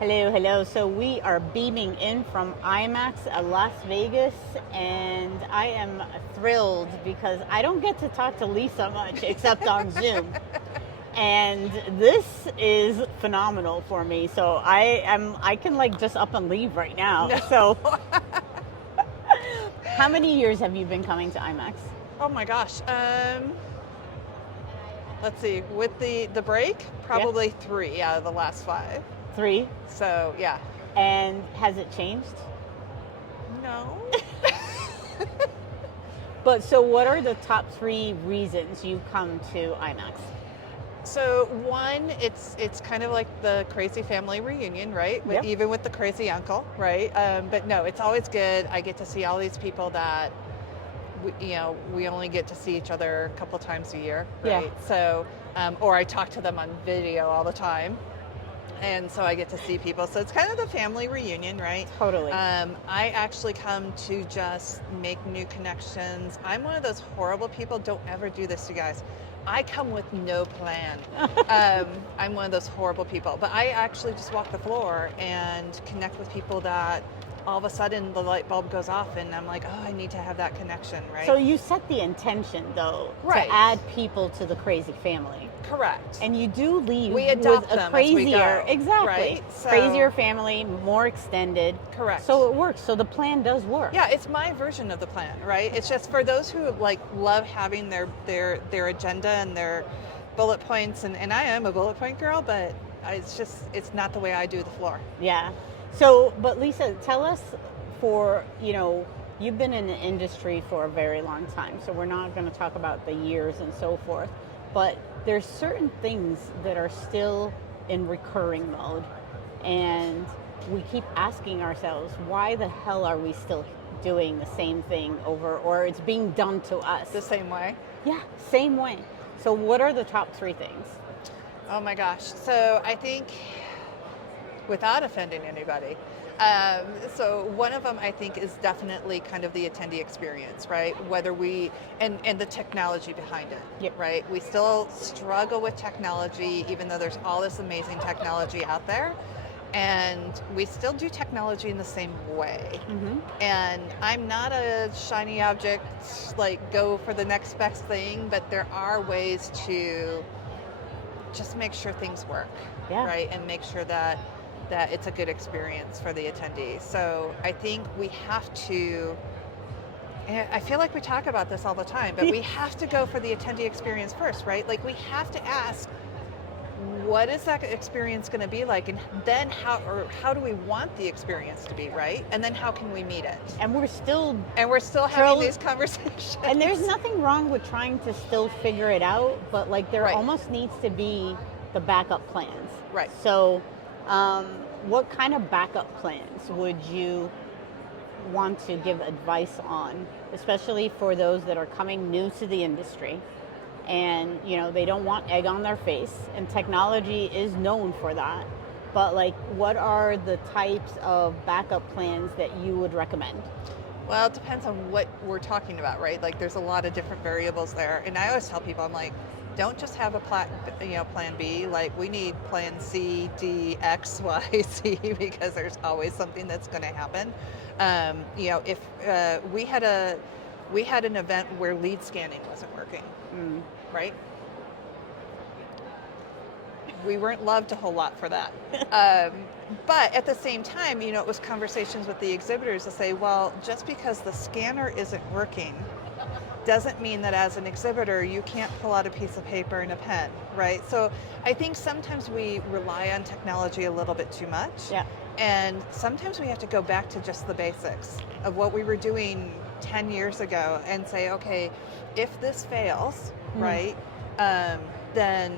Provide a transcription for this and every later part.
Hello, hello. So we are beaming in from IMEX at Las Vegas, and I am thrilled because I don't get to talk to Lisa much except on Zoom. And this is phenomenal for me. So I can like just up and leave right now. No. So how many years have you been coming to IMEX? Oh my gosh. Let's see. With the break, probably 3 out of the last 5. 3. So yeah. And has it changed? No. But so what are the top 3 reasons you come to IMEX? So one, it's kind of like the crazy family reunion, right? Yep. Even with the crazy uncle, right? But no, it's always good. I get to see all these people that we only get to see each other a couple times a year, right? Yeah. So, or I talk to them on video all the time. And so I get to see people. So it's kind of the family reunion, right? Totally. I actually come to just make new connections. I'm one of those horrible people. Don't ever do this, you guys. I come with no plan. I'm one of those horrible people. But I actually just walk the floor and connect with people that all of a sudden the light bulb goes off and I'm like, oh, I need to have that connection, right? So you set the intention, though, Right. to add people to the crazy family. Correct. And you do leave We adopt with a them as we crazier, go, exactly, right? So- crazier family, more extended. Correct. So it works. So the plan does work. Yeah, it's my version of the plan, right? It's just for those who like love having their agenda and their bullet points, and I am a bullet point girl, but it's not the way I do the floor. Yeah. So, but Lisa, tell us you've been in the industry for a very long time, so we're not going to talk about the years and so forth, but there's certain things that are still in recurring mode, and we keep asking ourselves, why the hell are we still doing the same thing over, or it's being done to us? The same way? Yeah, same way. So what are the top 3 things? Oh my gosh. So I think, without offending anybody, so one of them I think is definitely kind of the attendee experience, right? Whether and the technology behind it, Yep. right? We still struggle with technology, even though there's all this amazing technology out there. And we still do technology in the same way. Mm-hmm. And I'm not a shiny object, like go for the next best thing, but there are ways to just make sure things work, Yeah. right? And make sure that it's a good experience for the attendees. So I think we have to, and I feel like we talk about this all the time, but we have to go for the attendee experience first, right? Like we have to ask, what is that experience going to be like, and then how do we want the experience to be, right? And then how can we meet it? And we're still having these conversations. And there's nothing wrong with trying to still figure it out, but like there Right. almost needs to be the backup plans. Right. So what kind of backup plans would you want to give advice on, especially for those that are coming new to the industry and they don't want egg on their face, and technology is known for that, but like what are the types of backup plans that you would recommend? Well, it depends on what we're talking about, right? Like there's a lot of different variables there. And I always tell people, I'm like, don't just have a plan B. Like we need plan C, D, X, Y, Z, because there's always something that's going to happen. If we had an event where lead scanning wasn't working, right? We weren't loved a whole lot for that. But at the same time, it was conversations with the exhibitors to say, well, just because the scanner isn't working doesn't mean that as an exhibitor you can't pull out a piece of paper and a pen, right? So I think sometimes we rely on technology a little bit too much. Yeah. And sometimes we have to go back to just the basics of what we were doing 10 years ago and say, okay, if this fails, right, then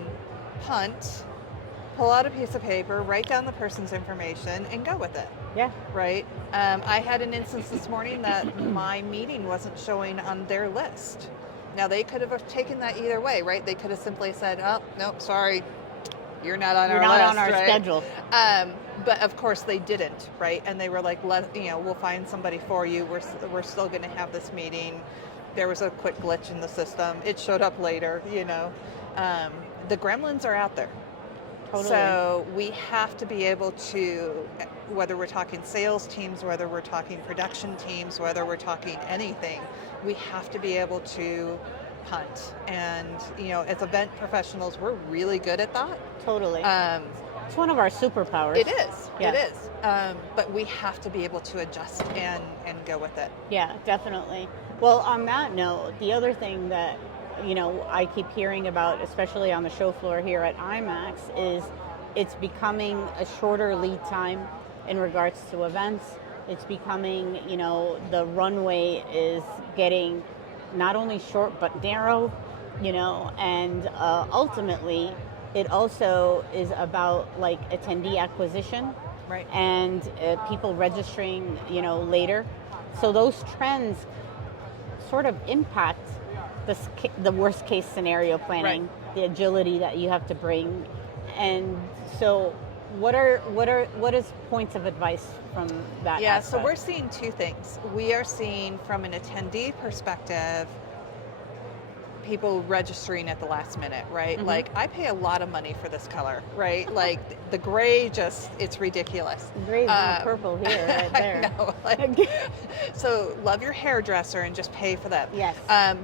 punt, pull out a piece of paper, write down the person's information, and go with it. Yeah. Right? I had an instance this morning that my meeting wasn't showing on their list. Now, they could have taken that either way, right? They could have simply said, oh, nope, sorry, you're not on our list. You're not on our right? schedule. But of course they didn't, right? And they were like, we'll find somebody for you. We're still going to have this meeting. There was a quick glitch in the system. It showed up later, The gremlins are out there. Totally. So we have to be able to, whether we're talking sales teams, whether we're talking production teams, whether we're talking anything, we have to be able to hunt. And, as event professionals, we're really good at that. Totally. It's one of our superpowers. It is. Yeah. It is. But we have to be able to adjust and go with it. Yeah, definitely. Well, on that note, the other thing that I keep hearing about, especially on the show floor here at IMEX, is it's becoming a shorter lead time in regards to events. It's becoming, the runway is getting not only short but narrow, and ultimately it also is about like attendee acquisition, right? And people registering, later. So those trends sort of impact the worst case scenario planning, right. The agility that you have to bring. And so what is points of advice from that aspect? So we're seeing two things. We are seeing, from an attendee perspective, people registering at the last minute, right? Mm-hmm. Like, I pay a lot of money for this color, right? Like the gray, it's ridiculous. Gray's not purple here, right there. I know, so love your hairdresser and just pay for that. Yes.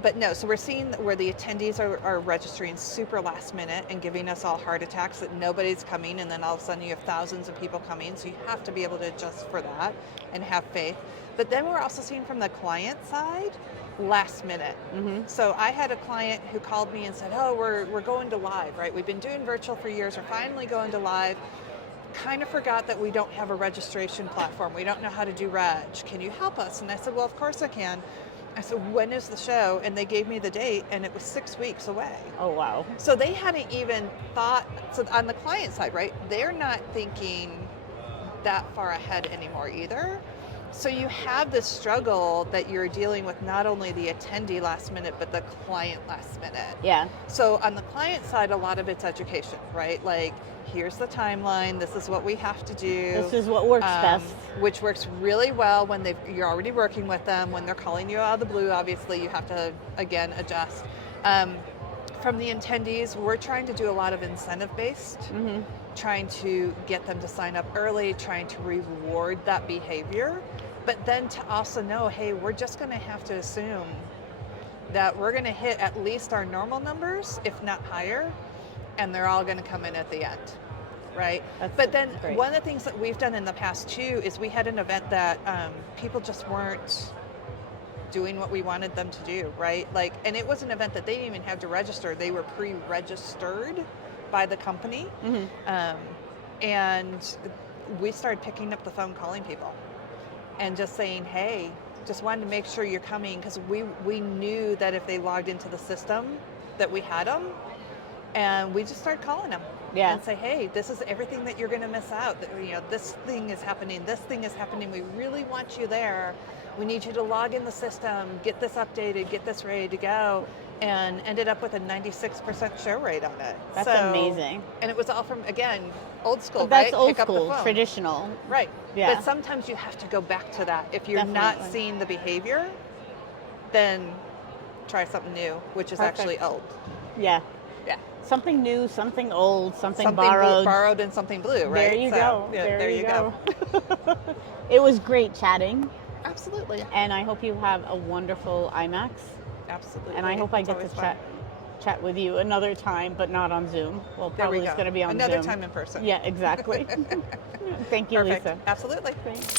But no, so we're seeing where the attendees are registering super last minute and giving us all heart attacks that nobody's coming, and then all of a sudden you have thousands of people coming, so you have to be able to adjust for that and have faith. But then we're also seeing from the client side, last minute. Mm-hmm. So I had a client who called me and said, we're going to live, right? We've been doing virtual for years. We're finally going to live. Kind of forgot that we don't have a registration platform. We don't know how to do reg. Can you help us? And I said, well, of course I can. I said, when is the show? And they gave me the date, and it was 6 weeks away. Oh, wow. So they hadn't even thought, so on the client side, right? They're not thinking that far ahead anymore either. So you have this struggle that you're dealing with, not only the attendee last minute, but the client last minute. Yeah. So on the client side, a lot of it's education, right? Like, here's the timeline. This is what we have to do. This is what works best. Which works really well when you're already working with them. When they're calling you out of the blue, obviously you have to, again, adjust. From the attendees, we're trying to do a lot of incentive-based, Mm-hmm. trying to get them to sign up early, trying to reward that behavior, but then to also know, hey, we're just going to have to assume that we're going to hit at least our normal numbers, if not higher, and they're all going to come in at the end, right? But then great. One of the things that we've done in the past too is we had an event that people just weren't doing what we wanted them to do, right? Like, and it was an event that they didn't even have to register. They were pre-registered by the company. Mm-hmm. And we started picking up the phone, calling people and just saying, hey, just wanted to make sure you're coming, because we knew that if they logged into the system that we had them, and we just started calling them. Yeah. And say, hey, this is everything that you're going to miss out. This thing is happening. This thing is happening. We really want you there. We need you to log in the system, get this updated, get this ready to go, and ended up with a 96% show rate on it. That's amazing. And it was all from, again, old school, That's right? old Pick school, up the phone. traditional. Right. Yeah. But sometimes you have to go back to that. If you're not Definitely. seeing the behavior, then try something new, which is Perfect. actually old. Yeah. Yeah. Something new, something old, something borrowed. borrowed. Borrowed and something blue, right? There you go. Yeah, there you go. It was great chatting, Absolutely. and I hope you have a wonderful IMAX. Absolutely. And I hope I It's get always to fun. chat with you another time, but not on Zoom. Well, There we probably it's go. going to be on Another Zoom. time in person. Yeah, exactly. Thank you, Perfect. Lisa. Absolutely. Thanks.